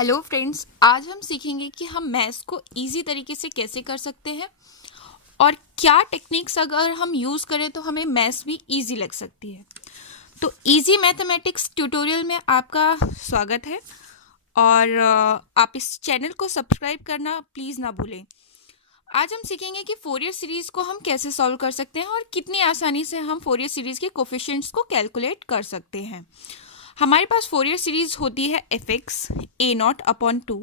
Hello friends, आज हम सीखेंगे कि हम मैथ्स को इजी तरीके से कैसे कर सकते हैं और क्या टेक्निक्स अगर हम यूज़ करें तो हमें मैथ्स भी इजी लग सकती है। तो इजी मैथमेटिक्स ट्यूटोरियल में आपका स्वागत है और आप इस चैनल को सब्सक्राइब करना प्लीज़ ना भूलें। आज हम सीखेंगे कि फोरियर सीरीज़ को हम कैसे सॉल्व कर सकते हैं और कितनी आसानी से हम फोरियर सीरीज़ के कोफिशिएंट्स को कैलकुलेट कर सकते हैं। हमारे पास फोरियर सीरीज होती है F x A not upon two.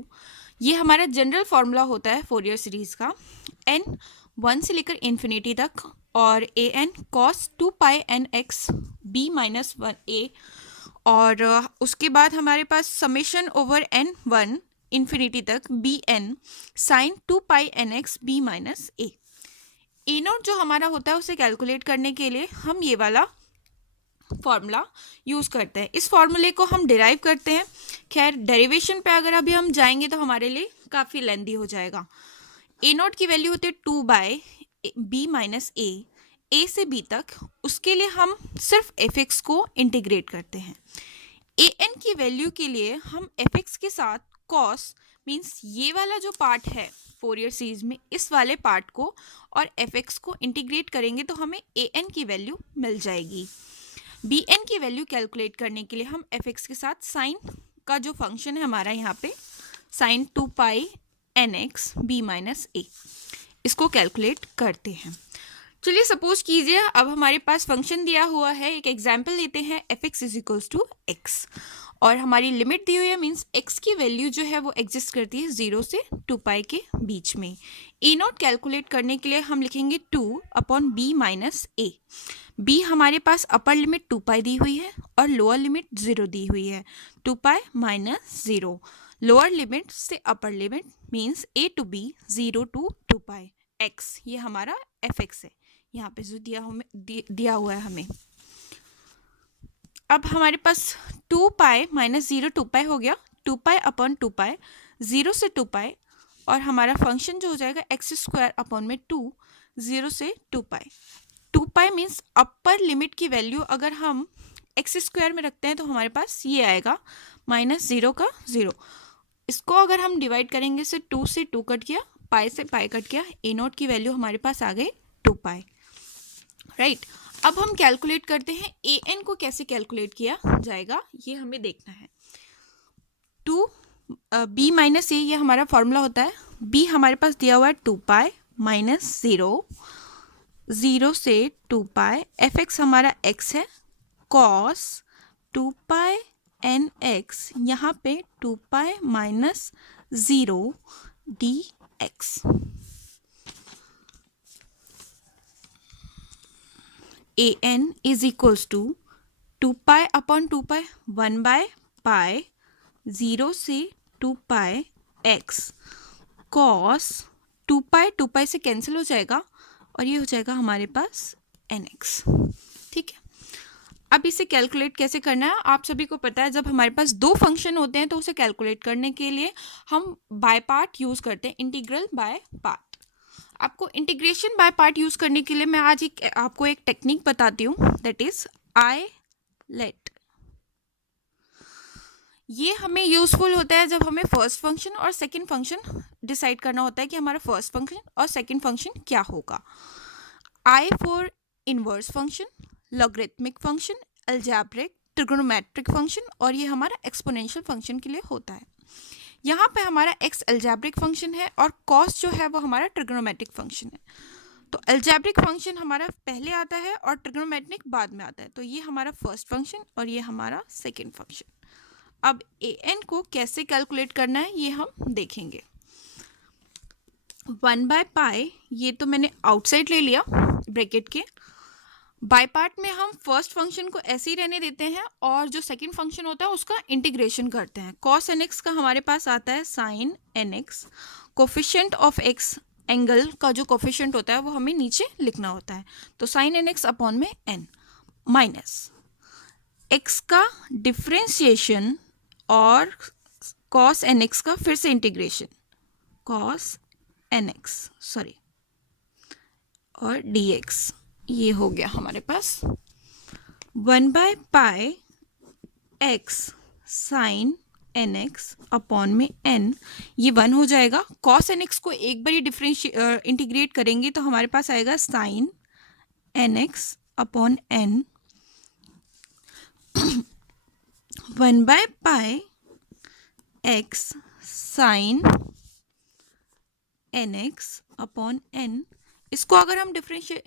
ये हमारा जनरल फॉर्मूला होता है फोरियर सीरीज का। एन 1 से लेकर इन्फिनिटी तक और a n cos 2 pi n x b minus 1 a और उसके बाद हमारे पास समेशन ओवर एन 1 इन्फिनिटी तक b n sine 2 pi n x b minus a naught जो हमारा होता है उसे कैलकुलेट करने के लिए हम ये वाला फॉर्मूला यूज़ करते हैं। इस फॉर्मूले को हम डिराइव करते हैं। खैर डेरिवेशन पे अगर अभी हम जाएंगे तो हमारे लिए काफ़ी लेंदी हो जाएगा। ए नॉट की वैल्यू होती है 2 बाय बी माइनस ए से बी तक। उसके लिए हम सिर्फ एफ एक्स को इंटीग्रेट करते हैं। ए एन की वैल्यू के लिए हम एफ एक्स के साथ कॉस मीन्स ये वाला जो पार्ट है फोरियर सीरीज में इस वाले पार्ट को और एफ एक्स को इंटीग्रेट करेंगे तो हमें ए एन की वैल्यू मिल जाएगी। बी एन की वैल्यू कैलकुलेट करने के लिए हम एफ एक्स के साथ साइन का जो फंक्शन है हमारा यहाँ पे sign 2 pi n x b minus ए, इसको कैलकुलेट करते हैं। चलिए सपोज कीजिए अब हमारे पास फंक्शन दिया हुआ है। एक एग्जाम्पल लेते हैं f x is equals to x और हमारी लिमिट दी हुई है मीन्स एक्स की वैल्यू जो है वो एग्जिस्ट करती है 0 से 2 पाई के बीच में। ए नॉट कैलकुलेट करने के लिए हम लिखेंगे 2 अपॉन बी माइनस ए। बी हमारे पास अपर लिमिट 2 पाई दी हुई है और लोअर लिमिट 0 दी हुई है। 2 पाई माइनस 0, लोअर लिमिट से upper limit means a to b 0 to 2 pi x, ये हमारा एफ एक्स है यहाँ पे जो दिया हुआ है हमें। अब हमारे पास 2 पाई माइनस 0 2 पाई हो गया। 2 पाई अपॉन 2 पाई 0 से 2 पाई और हमारा फंक्शन जो हो जाएगा एक्स स्क्वायर अपॉन में 2 0 से 2 पाई। 2 पाई मीन्स अपर लिमिट की वैल्यू अगर हम एक्स स्क्वायर में रखते हैं तो हमारे पास ये आएगा माइनस 0 का 0। इसको अगर हम डिवाइड करेंगे से 2 से 2 कट गया, पाई से पाई कट गया, ए नॉट की वैल्यू हमारे पास आ गई 2 पाई। राइट, अब हम कैलकुलेट करते हैं ए एन को कैसे कैलकुलेट किया जाएगा ये हमें देखना है। 2 बी माइनस ए ये हमारा फॉर्मूला होता है। बी हमारे पास दिया हुआ है 2 पाई माइनस 0 से 2 पाई। एफ एक्स हमारा एक्स है, कॉस 2 पाई एन एक्स यहाँ पे 2 pi minus 0 d x. A n is equals to 2 pi upon 2 pi 1 by pi 0 से 2 पाई एक्स कॉस 2 पाई से कैंसिल हो जाएगा और ये हो जाएगा हमारे पास एन एक्स। ठीक है, अब इसे कैलकुलेट कैसे करना है आप सभी को पता है। जब हमारे पास दो फंक्शन होते हैं तो उसे कैलकुलेट करने के लिए हम बाय पार्ट यूज़ करते हैं, इंटीग्रल बाय पार्ट। आपको इंटीग्रेशन बाय पार्ट यूज़ करने के लिए मैं आज आपको एक टेक्निक बताती हूँ, दैट इज आई लेट। ये हमें यूजफुल होता है जब हमें फर्स्ट फंक्शन और सेकंड फंक्शन डिसाइड करना होता है कि हमारा फर्स्ट फंक्शन और सेकंड फंक्शन क्या होगा। I for inverse function, logarithmic function, algebraic, trigonometric function और ये हमारा एक्सपोनेंशियल फंक्शन के लिए होता है। यहाँ पे हमारा एक्स अलजेब्रिक फंक्शन है और कॉस जो है वो हमारा ट्रिग्नोमेट्रिक फंक्शन है। तो अलजेब्रिक फंक्शन हमारा पहले आता है और ट्रिग्नोमेट्रिक बाद में आता है। तो ये हमारा फर्स्ट फंक्शन और ये हमारा सेकेंड फंक्शन। अब ए एन को कैसे कैलकुलेट करना है ये हम देखेंगे। 1 बाय पाई ये तो मैंने आउटसाइड ले लिया ब्रैकेट के। बाय पार्ट में हम फर्स्ट फंक्शन को ऐसे ही रहने देते हैं और जो सेकंड फंक्शन होता है उसका इंटीग्रेशन करते हैं। कॉस एन एक्स का हमारे पास आता है sine n x. Coefficient of x angle का जो कोफिशिएंट होता है वो हमें नीचे लिखना होता है। तो साइन एन एक्स अपॉन में एन माइनस एक्स का डिफ्रेंशिएशन और कॉस एन एक्स का फिर से integration, cos n x sorry और डी एक्स, ये हो गया हमारे पास 1 by pi x sine n x upon में एन, ये 1 हो जाएगा। कॉस एन एक्स को एक बार इंटीग्रेट करेंगे तो हमारे पास आएगा sine n x upon n 1/पाई x sine n x upon n. इसको अगर हम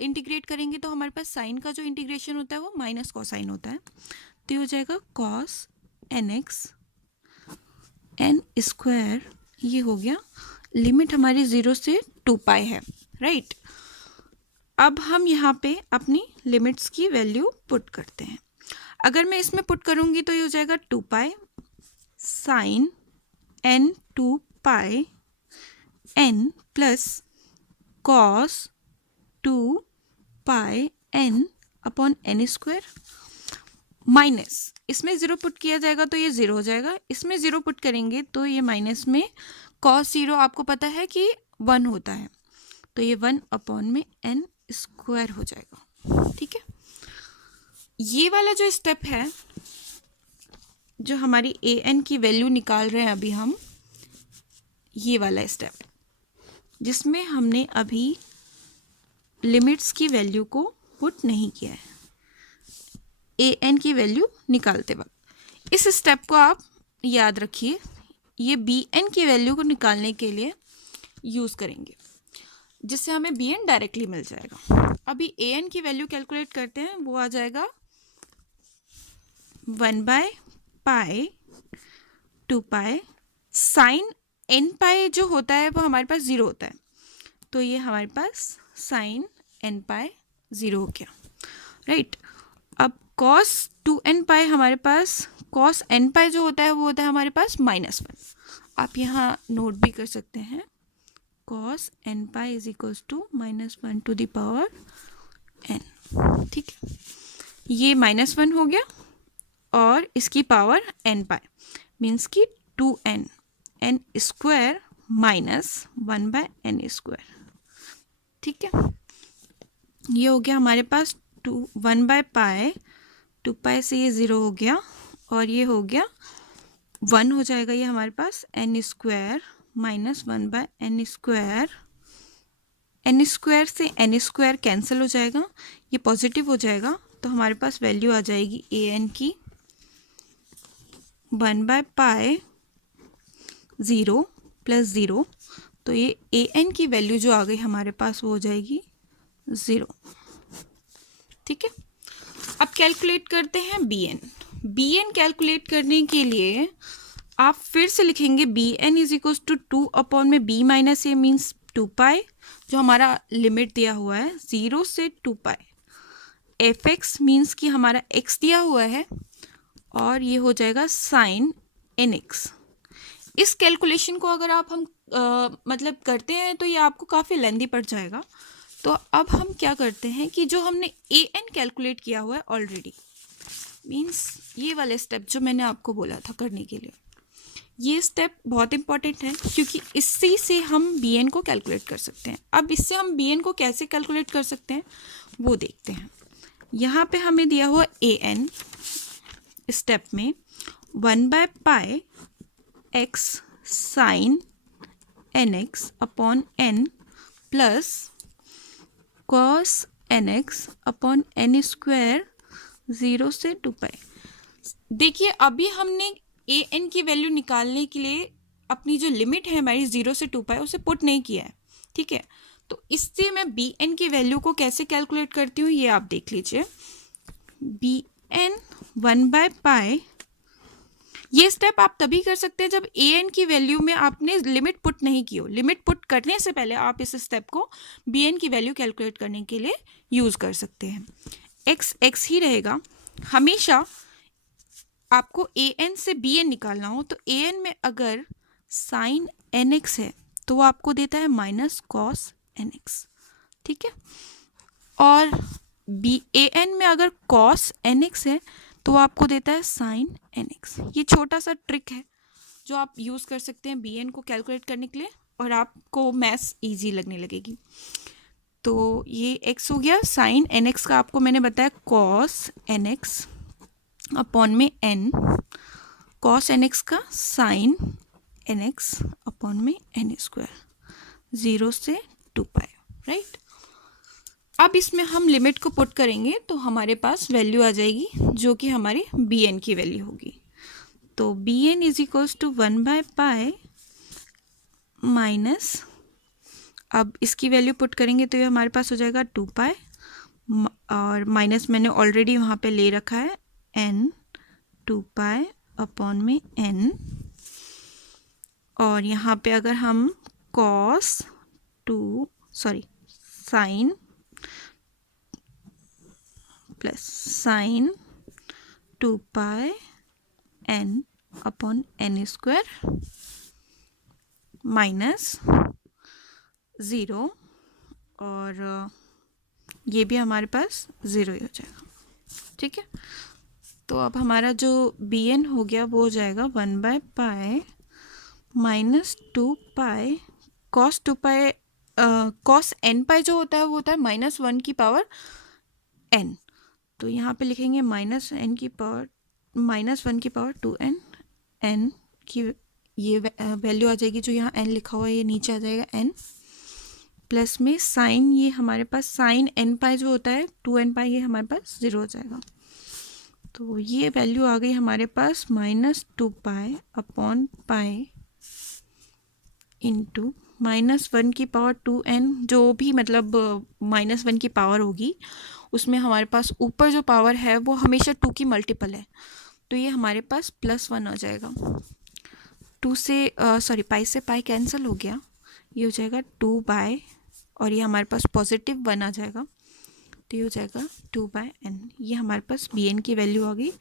इंटीग्रेट करेंगे तो हमारे पास साइन का जो इंटीग्रेशन होता है वो माइनस कोसाइन होता है, तो ये हो जाएगा cos n x n square. ये हो गया, लिमिट हमारी 0 से 2 पाई है, राइट। अब हम यहाँ पे अपनी लिमिट्स की वैल्यू पुट करते हैं। अगर मैं इसमें पुट करूँगी तो ये हो जाएगा 2 pi sine n 2 pi n plus cos 2 pi n upon n square minus, इसमें 0 पुट किया जाएगा तो ये 0 हो जाएगा, इसमें 0 पुट करेंगे तो ये माइनस में कॉस 0 आपको पता है कि 1 होता है, तो ये 1 अपॉन में एन स्क्वायर हो जाएगा, ठीक है। ये वाला जो स्टेप है, जो हमारी ए एन की वैल्यू निकाल रहे हैं अभी हम, ये वाला स्टेप जिसमें हमने अभी लिमिट्स की वैल्यू को पुट नहीं किया है ए एन की वैल्यू निकालते वक्त। इस स्टेप को आप याद रखिए, ये बी एन की वैल्यू को निकालने के लिए यूज़ करेंगे, जिससे हमें बी एन डायरेक्टली मिल जाएगा। अभी ए एन की वैल्यू कैलकुलेट करते हैं, वो आ जाएगा 1/पाई 2 पाई साइन एन पाई जो होता है वो हमारे पास 0 होता है, तो ये हमारे पास साइन एन पाई 0 हो गया, राइट। अब कॉस 2n पाई हमारे पास, कॉस n पाई जो होता है वो होता है हमारे पास -1। आप यहाँ नोट भी कर सकते हैं, cos n pi is equals to -1 to the power n, ठीक है। ये -1 हो गया और इसकी पावर n पाई मीन्स कि 2n n square -1/n square, ठीक है। ये हो गया हमारे पास 1/पाई 2 पाई से ये 0 हो गया और ये हो गया 1 हो जाएगा, ये हमारे पास n square -1/n square, n square से n स्क्वायर कैंसिल हो जाएगा, ये पॉजिटिव हो जाएगा, तो हमारे पास वैल्यू आ जाएगी ए एन की 1/पाई 0 + 0, तो ये ए एन की वैल्यू जो आ गई हमारे पास वो हो जाएगी 0, ठीक है। अब कैलकुलेट करते हैं b n. B n calculate करने के लिए आप फिर से लिखेंगे b n is equals to 2 upon में b minus a means 2 pi, जो हमारा लिमिट दिया हुआ है 0 से 2 पाई, एफ एक्स मीन्स कि हमारा एक्स दिया हुआ है, और ये हो जाएगा साइन एन एक्स। इस कैलकुलेशन को अगर आप हम मतलब करते हैं तो ये आपको काफ़ी लेंदी पड़ जाएगा, तो अब हम क्या करते हैं कि जो हमने ए एन कैलकुलेट किया हुआ है ऑलरेडी, मीन्स ये वाले स्टेप जो मैंने आपको बोला था करने के लिए, ये स्टेप बहुत इंपॉर्टेंट है क्योंकि इसी से हम बी एन को कैलकुलेट कर सकते हैं। अब इससे हम बी एन को कैसे कैलकुलेट कर सकते हैं वो देखते हैं। यहाँ पे हमें दिया हुआ ए एन स्टेप में 1/पाई x sine n x upon n plus cos n x upon n square 0 से 2 पाई। देखिए अभी हमने ए एन की वैल्यू निकालने के लिए अपनी जो लिमिट है हमारी 0 से 2 पाई उसे पुट नहीं किया है, ठीक है। तो इससे मैं बी एन की वैल्यू को कैसे कैलकुलेट करती हूँ ये आप देख लीजिए। बी एन 1/पाई, ये स्टेप आप तभी कर सकते हैं जब ए एन की वैल्यू में आपने लिमिट पुट नहीं की हो। लिमिट पुट करने से पहले आप इस स्टेप को बी एन की वैल्यू कैलकुलेट करने के लिए यूज़ कर सकते हैं। एक्स एक्स ही रहेगा हमेशा। आपको ए एन से बी एन निकालना हो तो ए एन में अगर साइन एन एक्स है तो वो आपको देता है माइनस कॉस एन एक्स, ठीक है। और बी ए एन में अगर कॉस एन एक्स है तो वो आपको देता है साइन एन एक्स। ये छोटा सा ट्रिक है जो आप यूज़ कर सकते हैं बी एन को कैलकुलेट करने के लिए और आपको मैथ्स इजी लगने लगेगी। तो ये एक्स हो गया, साइन एन एक्स का आपको मैंने बताया कॉस एन एक्स अपॉन में एन कॉस एन एक्स का साइन एन एक्स अपॉन में एन स्क्वायर 0 से 2 पाई, राइट। अब इसमें हम लिमिट को पुट करेंगे तो हमारे पास वैल्यू आ जाएगी जो कि हमारी बी एन की वैल्यू होगी। तो b n is equals to 1/पाई माइनस, अब इसकी वैल्यू पुट करेंगे तो ये हमारे पास हो जाएगा 2 पाई और माइनस मैंने ऑलरेडी वहाँ पे ले रखा है n 2 पाई अपॉन में n, और यहाँ पे अगर हम साइन प्लस साइन 2 पाई n upon n square minus 0, और ये भी हमारे पास 0 ही हो जाएगा, ठीक है। तो अब हमारा जो बी एन हो गया वो हो जाएगा 1/पाई माइनस 2 पाई कॉस 2 पाई, कॉस n पाई जो होता है वो होता है -1 की पावर n, तो यहाँ पे लिखेंगे -1 की पावर 2n, n की ये वैल्यू आ जाएगी, जो यहाँ n लिखा हुआ है ये नीचे आ जाएगा n, प्लस में साइन, ये हमारे पास साइन n पाई जो होता है 2n पाई, ये हमारे पास 0 हो जाएगा। तो ये वैल्यू आ गई हमारे पास -2 पाई अपॉन पाई इंटू -1 की पावर 2n, जो भी मतलब -1 की पावर होगी उसमें हमारे पास ऊपर जो पावर है वो हमेशा 2 की मल्टीपल है, तो ये हमारे पास +1 आ जाएगा। पाई से पाई कैंसिल हो गया, ये हो जाएगा 2 और ये हमारे पास +1 आ जाएगा, तो ये हो जाएगा 2/n। ये हमारे पास बी एन की वैल्यू आ गई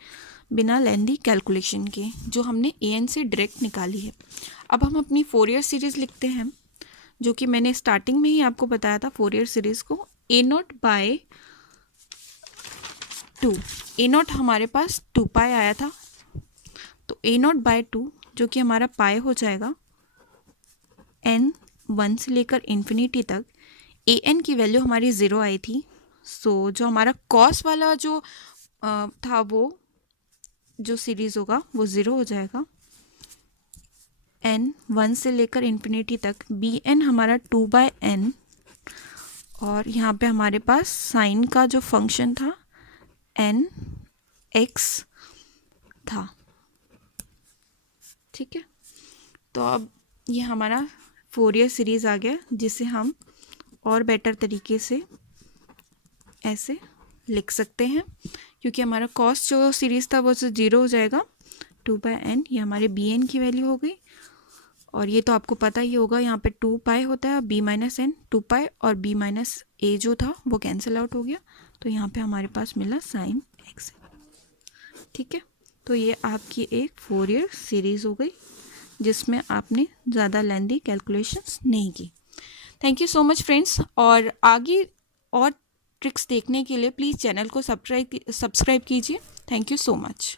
बिना लेंदी कैलकुलेशन के, जो हमने ए एन से डायरेक्ट निकाली है। अब हम अपनी फोरियर सीरीज़ लिखते हैं, जो कि मैंने स्टार्टिंग में ही आपको बताया था फोरियर सीरीज़ को। a0/2, a0 हमारे पास 2 पाई आया था, तो a0/2 जो कि हमारा पाई हो जाएगा n 1 से लेकर इन्फिनिटी तक। ए एन की वैल्यू हमारी 0 आई थी, सो जो हमारा कॉस वाला जो था वो जो सीरीज़ होगा वो 0 हो जाएगा। n 1 से लेकर इन्फिनिटी तक, बी एन हमारा 2/n, और यहाँ पे हमारे पास साइन का जो फंक्शन था n x था, ठीक है। तो अब ये हमारा फोरियर सीरीज़ आ गया, जिसे हम और बेटर तरीके से ऐसे लिख सकते हैं, क्योंकि हमारा कॉस जो सीरीज़ था वो 0 हो जाएगा। 2/n ये हमारे बी एन की वैल्यू हो गई, और ये तो आपको पता ही होगा, यहाँ पे 2 पाई होता है, b - n 2 पाई और b - a जो था वो कैंसिल आउट हो गया, तो यहाँ पे हमारे पास मिला साइन x, ठीक है। तो ये आपकी एक फोरियर सीरीज़ हो गई जिसमें आपने ज़्यादा लेंदी कैलकुलेशंस नहीं की। Thank you so much friends, और आगे और ट्रिक्स देखने के लिए प्लीज़ चैनल को सब्सक्राइब कीजिए। Thank you so much.